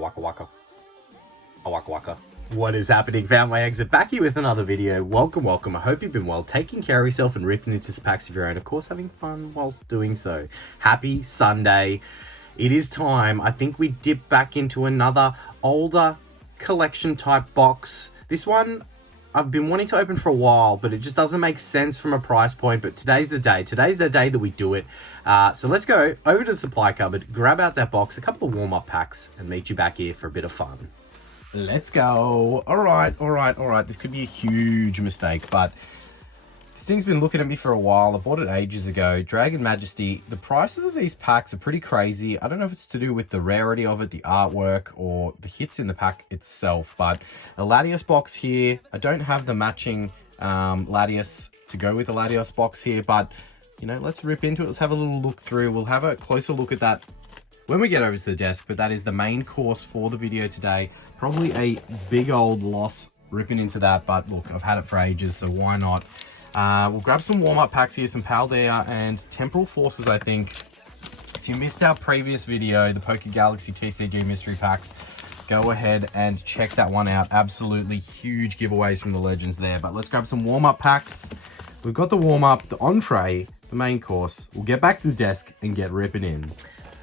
waka waka. A waka waka. What is happening, Found My Exit? Back here with another video. Welcome, welcome. I hope you've been well, taking care of yourself and ripping into some packs of your own. Of course, having fun whilst doing so. Happy Sunday. It is time. I think we dip back into another older collection type box. This one I've been wanting to open for a while, but it just doesn't make sense from a price point. But today's the day. Today's the day that we do it. So let's go over to the supply cupboard, grab out that box, a couple of warm-up packs, and meet you back here for a bit of fun. Let's go. All right. This could be a huge mistake, but this thing's been looking at me for a while. I bought it ages ago. Dragon Majesty. The prices of these packs are pretty crazy. I don't know if it's to do with the rarity of it, the artwork, or the hits in the pack itself, but a Latios box here. I don't have the matching Latios to go with the Latios box here, but, you know, let's rip into it. Let's have a little look through. We'll have a closer look at that when we get over to the desk, but that is the main course for the video today. Probably a big old loss ripping into that, but look, I've had it for ages, so why not? We'll grab some warm-up packs here, some Paldea and Temporal Forces, I think. If you missed our previous video, the Poké Galaxy TCG mystery packs, go ahead and check that one out. Absolutely huge giveaways from the legends there, but let's grab some warm-up packs. We've got the warm-up, the entree, the main course. We'll get back to the desk and get ripping in.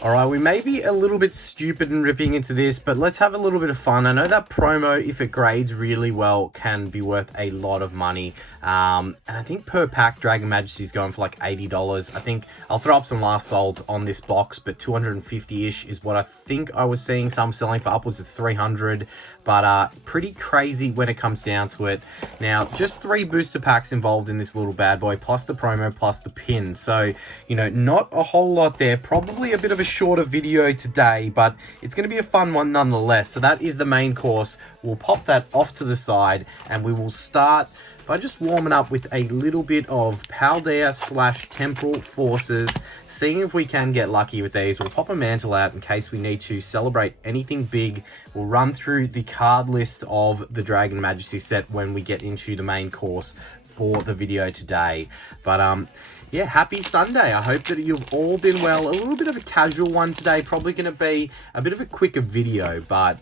All right, we may be a little bit stupid in ripping into this, but let's have a little bit of fun. I know that promo, if it grades really well, can be worth a lot of money. And I think per pack, Dragon Majesty is going for like $80. I think I'll throw up some last solds on this box, but 250-ish is what I think I was seeing some selling for, upwards of 300. But pretty crazy when it comes down to it. Now, just 3 booster packs involved in this little bad boy, plus the promo, plus the pin. So, you know, not a whole lot there. Probably a bit of a shorter video today, but it's going to be a fun one nonetheless. So that is the main course. We'll pop that off to the side, and we will start by just warming up with a little bit of Paldea / Temporal Forces, seeing if we can get lucky with these. We'll pop a mantle out in case we need to celebrate anything big. We'll run through the card list of the Dragon Majesty set when we get into the main course for the video today. But yeah, happy Sunday. I hope that you've all been well. A little bit of a casual one today. Probably going to be a bit of a quicker video, but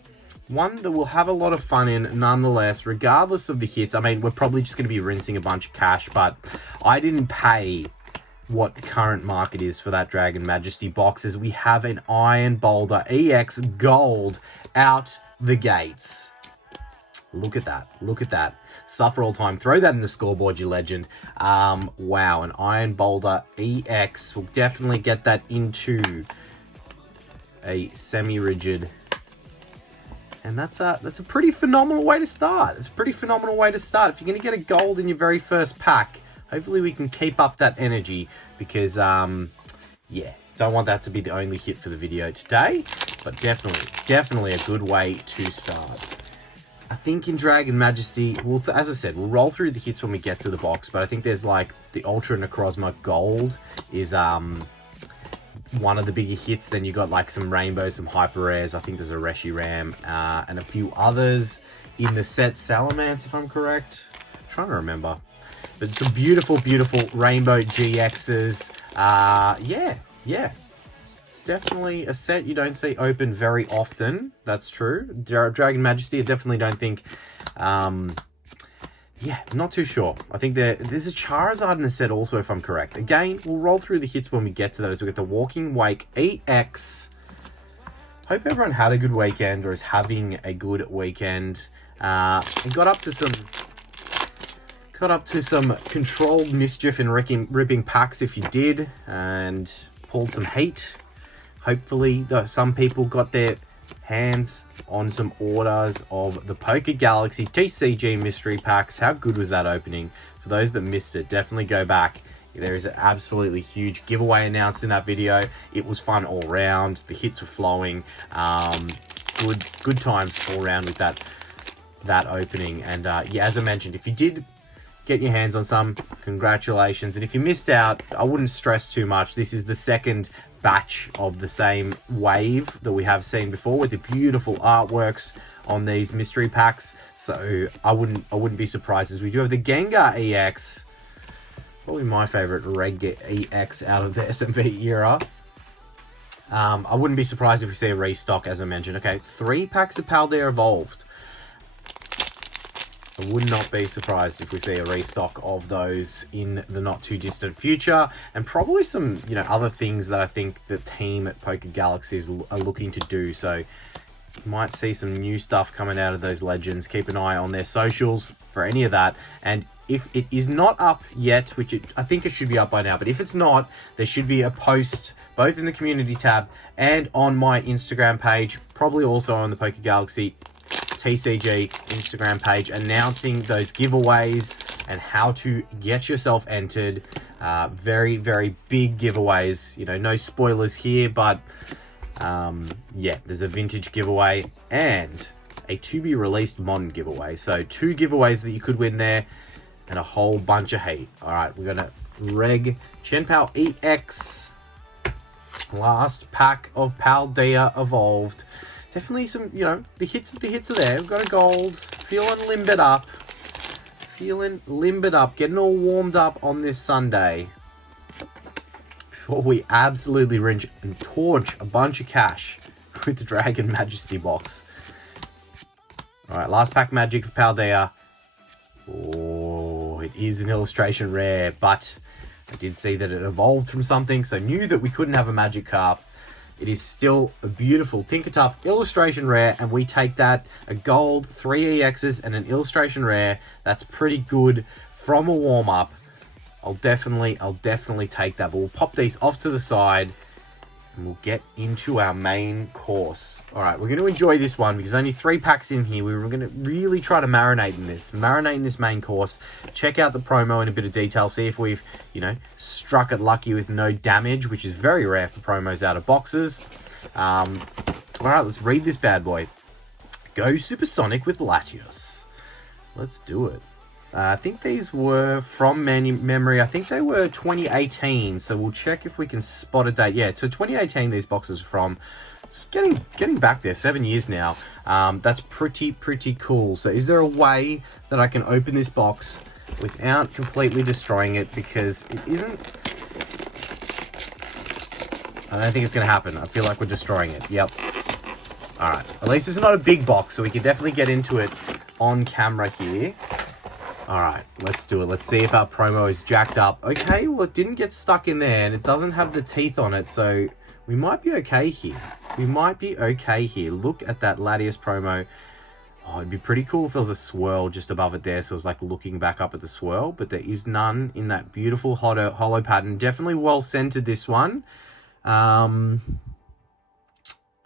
one that we'll have a lot of fun in nonetheless, regardless of the hits. I mean, we're probably just going to be rinsing a bunch of cash, but I didn't pay what current market is for that Dragon Majesty box, as we have an Iron Boulder EX Gold out the gates. Look at that. Look at that. Suffer all time. Throw that in the scoreboard, you legend. Wow, an Iron Boulder EX. We'll definitely get that into a semi-rigid. And that's a pretty phenomenal way to start. It's a pretty phenomenal way to start. If you're going to get a gold in your very first pack, hopefully we can keep up that energy, because, yeah, don't want that to be the only hit for the video today, but definitely a good way to start. I think in Dragon Majesty, well, as I said, we'll roll through the hits when we get to the box, but I think there's like the Ultra Necrozma Gold is one of the bigger hits. Then you got like some rainbows, some hyper rares. I think there's a Reshiram and a few others in the set. Salamence, if I'm correct. I'm trying to remember. But some beautiful rainbow GXs. Yeah. It's definitely a set you don't see open very often. That's true. Dragon Majesty, I definitely don't think... yeah, not too sure. I think there's a Charizard in the set also, if I'm correct. Again, we'll roll through the hits when we get to that, as we get the Walking Wake EX. Hope everyone had a good weekend, or is having a good weekend. And got up to some controlled mischief and ripping packs if you did, and pulled some heat. Hopefully, some people got their hands on some orders of the Poké Galaxy TCG mystery packs. How good was that opening? For those that missed it, definitely go back. There is an absolutely huge giveaway announced in that video. It was fun all round. The hits were flowing. Good times all around with that opening. And yeah, as I mentioned, if you did get your hands on some, congratulations. And if you missed out, I wouldn't stress too much. This is the second batch of the same wave that we have seen before, with the beautiful artworks on these mystery packs. So I wouldn't be surprised, as we do have the Gengar EX, probably my favorite Reg EX out of the SMV era. I wouldn't be surprised if we see a restock, as I mentioned. Okay, 3 packs of Paldea Evolved. I would not be surprised if we see a restock of those in the not too distant future, and probably some, you know, other things that I think the team at Poker Galaxies are looking to do. So you might see some new stuff coming out of those legends. Keep an eye on their socials for any of that. And if it is not up yet, which I think it should be up by now, but if it's not, there should be a post both in the community tab and on my Instagram page, probably also on the Poker Galaxy TCG Instagram page, announcing those giveaways and how to get yourself entered. Very, very big giveaways. You know, no spoilers here, but yeah, there's a vintage giveaway and a to be released modern giveaway. So 2 giveaways that you could win there and a whole bunch of heat. All right, we're gonna reg Chenpao EX. Last pack of Paldea Evolved. Definitely some, you know, the hits are there. We've got a gold. Feeling limbered up. Getting all warmed up on this Sunday. Before we absolutely wrench and torch a bunch of cash with the Dragon Majesty box. Alright, last pack magic for Paldea. Oh, it is an illustration rare, but I did see that it evolved from something, so knew that we couldn't have a magic carp. It is still a beautiful Tinker Tough illustration rare, and we take that, a gold, 3 EXs, and an illustration rare. That's pretty good from a warm-up. I'll definitely take that, but we'll pop these off to the side, and we'll get into our main course. All right, we're going to enjoy this one, because only 3 packs in here. We were going to really try to marinate in this main course, check out the promo in a bit of detail, see if we've, you know, struck it lucky with no damage, which is very rare for promos out of boxes. All right, let's read this bad boy. Go Supersonic with Latios. Let's do it. I think these were from memory. I think they were 2018. So we'll check if we can spot a date. Yeah, so 2018 these boxes are from. It's getting back there, 7 years now. That's pretty cool. So is there a way that I can open this box without completely destroying it? Because it isn't. I don't think it's going to happen. I feel like we're destroying it. Yep. All right. At least it's not a big box, so we can definitely get into it on camera here. All right, let's do it. Let's see if our promo is jacked up. Okay, well, it didn't get stuck in there, and it doesn't have the teeth on it, so we might be okay here. Look at that Latios promo. Oh, it'd be pretty cool if there was a swirl just above it there, so it was like looking back up at the swirl, but there is none in that beautiful hollow pattern. Definitely well-centered, this one.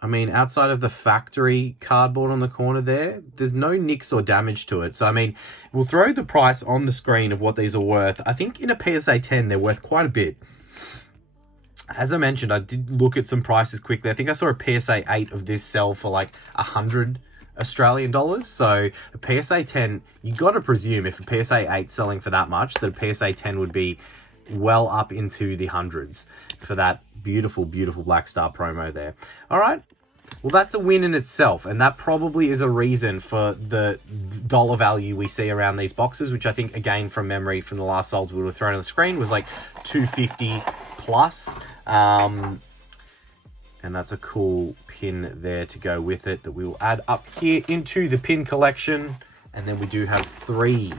I mean, outside of the factory cardboard on the corner there, there's no nicks or damage to it. So, I mean, we'll throw the price on the screen of what these are worth. I think in a PSA 10, they're worth quite a bit. As I mentioned, I did look at some prices quickly. I think I saw a PSA 8 of this sell for like 100 Australian dollars. So, a PSA 10, you got to presume if a PSA 8 selling for that much, that a PSA 10 would be well up into the hundreds for that beautiful Black Star promo there. All right. Well, that's a win in itself, and that probably is a reason for the dollar value we see around these boxes, which I think, again, from memory, from the last solds we were thrown on the screen, was like 250 plus. And that's a cool pin there to go with it that we will add up here into the pin collection. And then we do have 3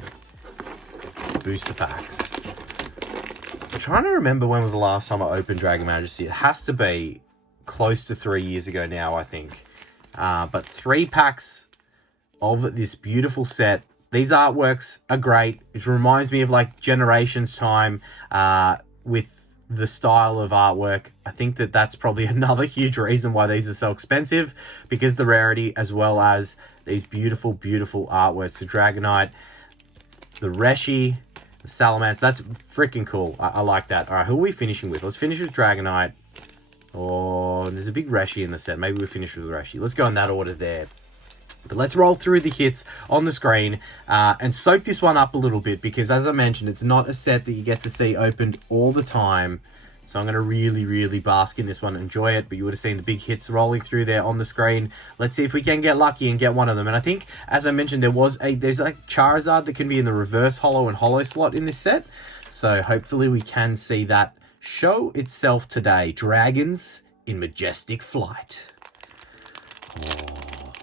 booster packs. I'm trying to remember when was the last time I opened Dragon Majesty. It has to be close to 3 years ago now, I think. But 3 packs of this beautiful set. These artworks are great. It reminds me of like Generations time with the style of artwork. I think that that's probably another huge reason why these are so expensive, because the rarity, as well as these beautiful artworks. The Dragonite, the Reshi, the Salamence. That's freaking cool. I like that. All right, who are we finishing with? Let's finish with Dragonite. Oh, there's a big Reshi in the set. Maybe we finish with Reshi. Let's go in that order there. But let's roll through the hits on the screen and soak this one up a little bit, because as I mentioned, it's not a set that you get to see opened all the time. So I'm going to really bask in this one, enjoy it. But you would have seen the big hits rolling through there on the screen. Let's see if we can get lucky and get one of them. And I think, as I mentioned, there's like Charizard that can be in the reverse holo and holo slot in this set. So hopefully we can see that show itself today. Dragons in majestic flight. Oh.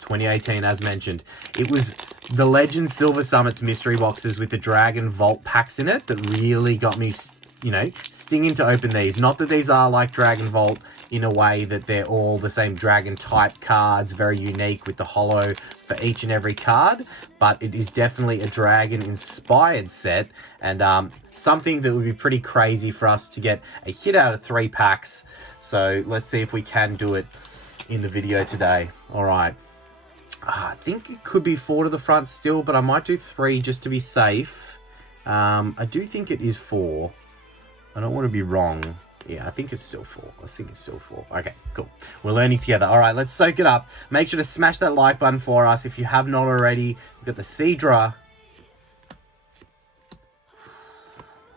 2018, as mentioned. It was the Legend Silver Summits mystery boxes with the Dragon Vault packs in it that really got me, you know, stinging to open these. Not that these are like Dragon Vault in a way that they're all the same dragon type cards, very unique with the holo for each and every card, but it is definitely a dragon inspired set, and something that would be pretty crazy for us to get a hit out of 3 packs. So let's see if we can do it in the video today. All right. I think it could be 4 to the front still, but I might do 3 just to be safe. I do think it is 4. I don't want to be wrong. Yeah, I think it's still 4. I think it's still 4. Okay, cool. We're learning together. All right, let's soak it up. Make sure to smash that like button for us if you have not already. We've got the Seadra.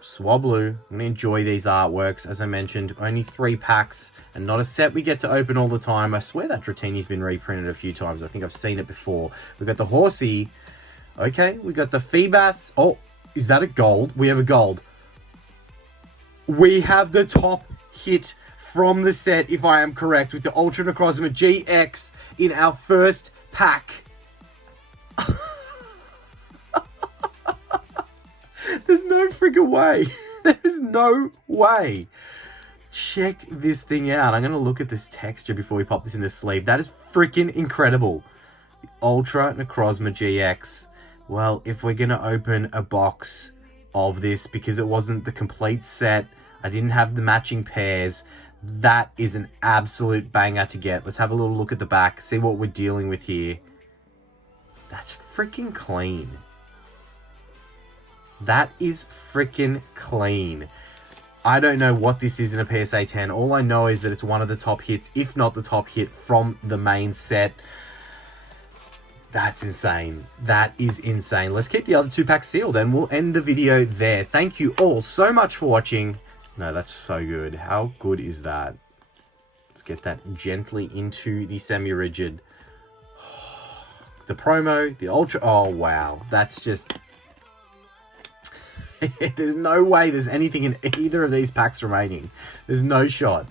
Swablu. I'm going to enjoy these artworks. As I mentioned, only 3 packs and not a set we get to open all the time. I swear that Dratini's been reprinted a few times. I think I've seen it before. We've got the Horsey. Okay, we got the Feebas. Oh, is that a gold? We have a gold. We have the top hit from the set, if I am correct, with the Ultra Necrozma GX in our first pack. There's no freaking way. There's no way. Check this thing out. I'm going to look at this texture before we pop this in the sleeve. That is freaking incredible. The Ultra Necrozma GX. Well, if we're going to open a box of this because it wasn't the complete set, I didn't have the matching pairs, that is an absolute banger to get. Let's have a little look at the back, see what we're dealing with here. That's freaking clean. That is freaking clean. I don't know what this is in a PSA 10. All I know is that it's one of the top hits, if not the top hit from the main set. That's insane. That is insane. Let's keep the other 2 packs sealed and we'll end the video there. Thank you all so much for watching. No, that's so good. How good is that? Let's get that gently into the semi-rigid. The promo, the ultra. Oh, wow. That's just... There's no way there's anything in either of these packs remaining. There's no shot.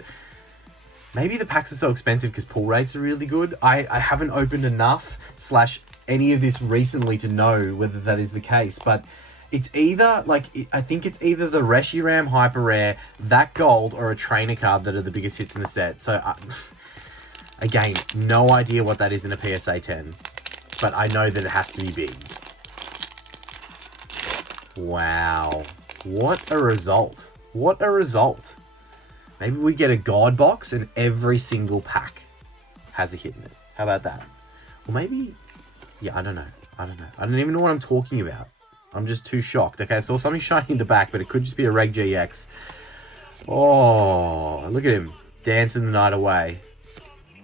Maybe the packs are so expensive because pull rates are really good. I haven't opened enough / any of this recently to know whether that is the case. But it's either, like, I think it's either the Reshiram Hyper Rare, that gold, or a trainer card that are the biggest hits in the set. So, again, no idea what that is in a PSA 10. But I know that it has to be big. Wow. What a result. What a result. Maybe we get a God box and every single pack has a hit in it. How about that? Or maybe... Yeah, I don't know. I don't even know what I'm talking about. I'm just too shocked. Okay, I saw something shiny in the back, but it could just be a Reg GX. Oh, look at him. Dancing the night away.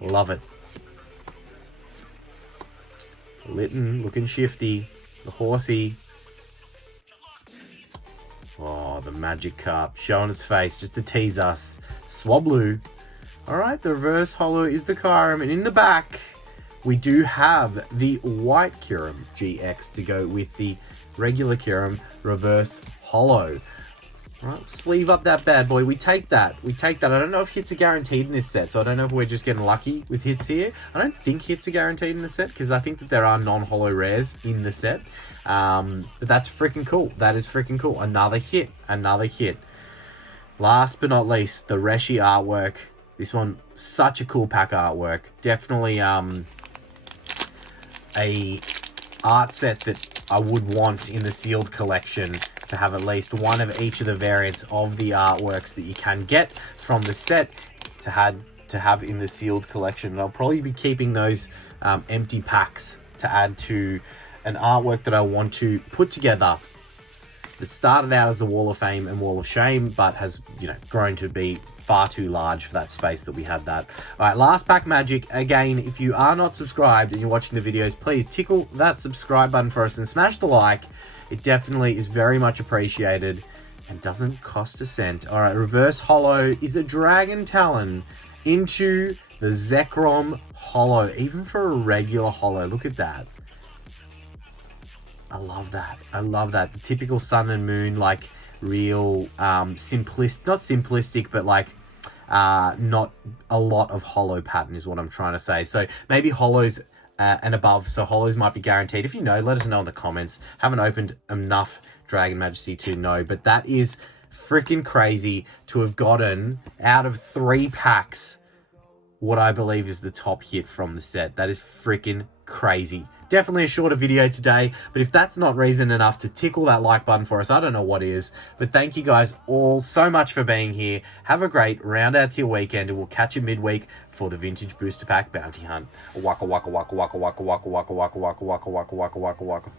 Love it. Litten, looking shifty. The Horsey. Oh, the Magic Cup. Showing its face just to tease us. Swablu. Alright, the reverse holo is the Kyurem. And in the back, we do have the white Kyurem GX to go with the regular Kyurem reverse holo. Alright, sleeve up that bad boy. We take that. We take that. I don't know if hits are guaranteed in this set, so I don't know if we're just getting lucky with hits here. I don't think hits are guaranteed in the set, because I think that there are non-holo rares in the set. But that's freaking cool. That is freaking cool. Another hit. Another hit. Last but not least, the Reshi artwork. This one, such a cool pack artwork. Definitely a art set that I would want in the sealed collection, to have at least one of each of the variants of the artworks that you can get from the set to have in the sealed collection. And I'll probably be keeping those empty packs to add to an artwork that I want to put together that started out as the Wall of Fame and Wall of Shame, but has, you know, grown to be far too large for that space that we had that. All right, last pack magic. Again, if you are not subscribed and you're watching the videos, please tickle that subscribe button for us and smash the like. It definitely is very much appreciated and doesn't cost a cent. All right, reverse holo is a Dragon Talon into the Zekrom holo, even for a regular holo. Look at that. I love that. I love that. The typical sun and moon, like real not simplistic, but like not a lot of holo pattern is what I'm trying to say. So maybe holos and above, so holos might be guaranteed. If you know, let us know in the comments. Haven't opened enough Dragon Majesty to know, but that is freaking crazy to have gotten out of 3 packs what I believe is the top hit from the set. That is freaking crazy. Definitely a shorter video today, but if that's not reason enough to tickle that like button for us, I don't know what is. But thank you guys all so much for being here. Have a great round out to your weekend, and we'll catch you midweek for the Vintage Booster Pack Bounty Hunt. Waka waka waka waka waka waka waka waka waka waka waka waka waka waka waka.